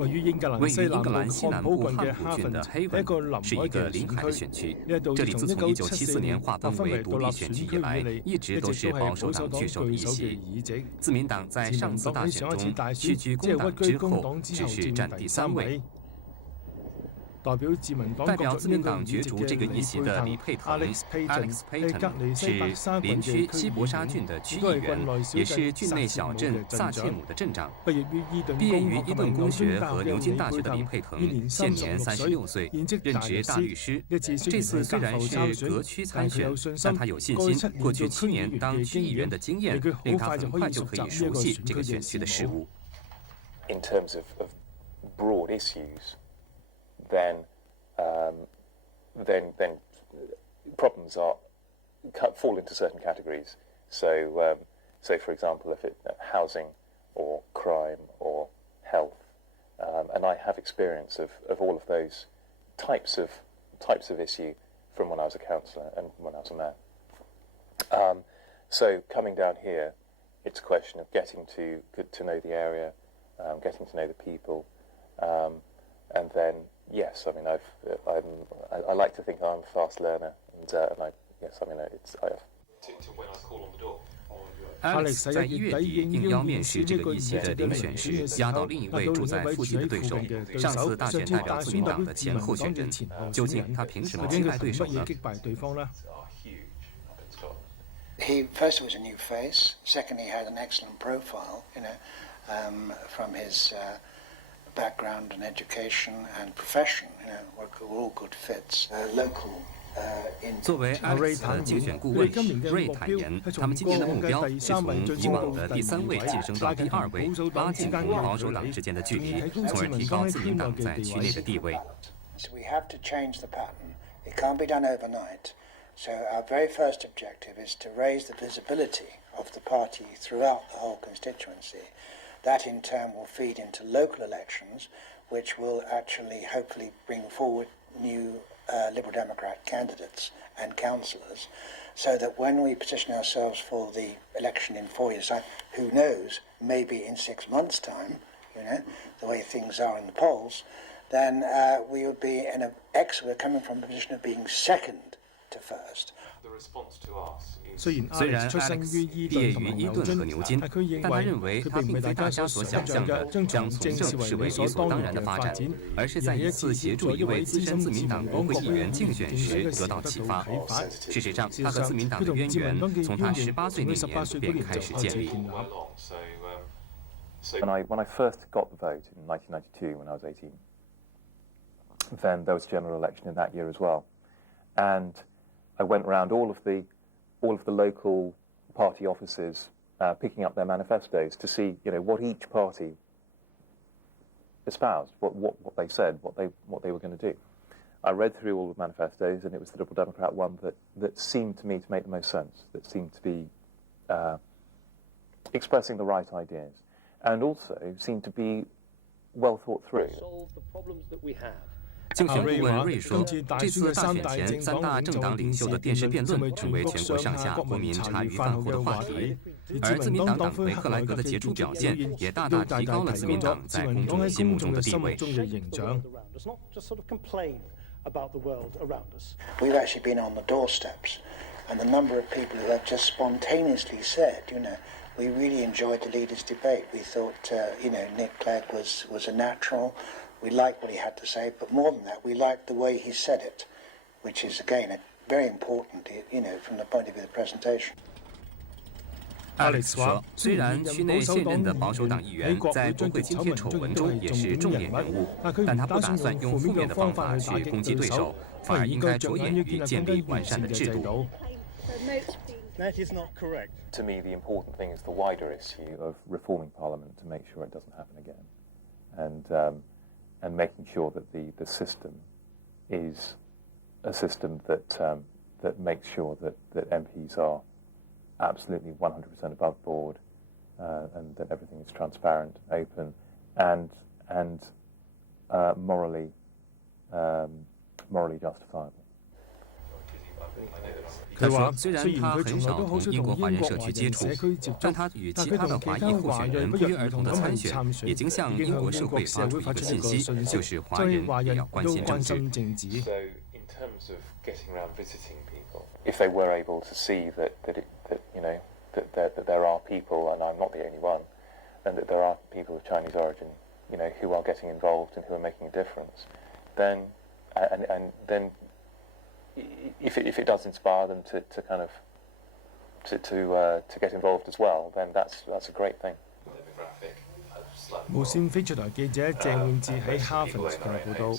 位于英格兰西南部汉普郡的黑文是一个临海的选区，这里自从1974年划分为独立选区以来，一直都是保守党据守的一席。自民党在上次大选中屈居工党之后，只是占第3位。代表自民党角逐这个议席的李佩腾 （Alex Paryton） 是邻区西博沙郡的区议员，也是郡内小镇萨切姆的镇长。毕业于伊顿公学和牛津大学的李佩腾，现年36岁，任职大律师。这次虽然是隔区参选，但他有信心，过去7年当区议员的经验，令他很快就可以熟悉这个选区的事务。In terms of broad issues. Then problems fall into certain categories. So for example, if housing or crime or health, and I have experience of all of those types of issue from when I was a councillor and when I was a mayor. So coming down here, it's a question of getting to know the area, getting to know the people, and then. Yes, I mean I like to think I'm a fast learner, and Alex 在1月底应邀面试这个议席的遴选时，压倒另一位住在附近的对手。上次大选代表自民党的前候选人，究竟他凭什么击败对手呢？ He first was a new face. Second, he had an excellent profile. From his background and education and profession, were all good fits. Local. 作为 Alex 的竞选顾问，瑞坦言，他们今年的目标是从以往的第3位晋升到第2位，拉近与保守党之间的距离，从而提高自民党在区内的地位。So we have to change the pattern. It can't be done overnight. So our very first objective is to raise the visibility of the party throughout the whole constituency. That in turn will feed into local elections, which will actually hopefully bring forward new Liberal Democrat candidates and councillors, so that when we position ourselves for the election in 4 years' time, who knows, maybe in 6 months' time, the way things are in the polls, then we would be in we're coming from a position of being second to first. The response to us. 虽然 Alex 毕业于伊顿和牛津，但他认为他并非大家所想象的将从政视为理所当然的发展，而是在一次协助一位资深自民党国会议员竞选时得到启发。事实上，他和自民党的渊源从他18岁那年便开始建立。When I first got the vote in 1992, when I was 18, then there was a general election in that year as well, and I went around all of the local party offices, picking up their manifestos to see, what each party espoused, what they said, what they were going to do. I read through all the manifestos, and it was the Liberal Democrat one that seemed to me to make the most sense, that seemed to be expressing the right ideas, and also seemed to be well thought through. 竞选顾问瑞说，这次大选前3大政党领袖的电视辩论成为全国上下国民茶余饭后的话题，而自民党党魁克莱格的杰出表现也大大提高了自民党在公众心目中的地位。We've actually been on the doorsteps, and the number of people who have just spontaneously said, we really enjoyed the leaders' debate. We thought, Nick Clegg was a natural. We liked what he had to say, but more than that, we liked the way he said it, which is, again, very important, from the point of view of the presentation. Alex 说，虽然区内现任的保守党议员在国会津贴丑闻中也是重点人物，但他不打算用负面的方法去攻击对手，反而应该着眼于建立完善的制度。That is not correct. To me, the important thing is the wider issue of reforming Parliament to make sure it doesn't happen again, and making sure that the system is a system that makes sure that MPs are absolutely 100% above board, and that everything is transparent, open, and morally justifiable. 他说，虽然他很少同英国华人社区接触，但他与其他的华裔候选人不约而同的参选，已经向英国社会发出一个信息，就是华人也要关心政治。If they were able to see that there are people, and I'm not the only one, and that there are people of Chinese origin, who are getting involved and who are making a difference, then then if it does inspire them to kind of to get involved as well, then that's a great thing. 無線飛出台記者鄭永志喺哈佛時代報道。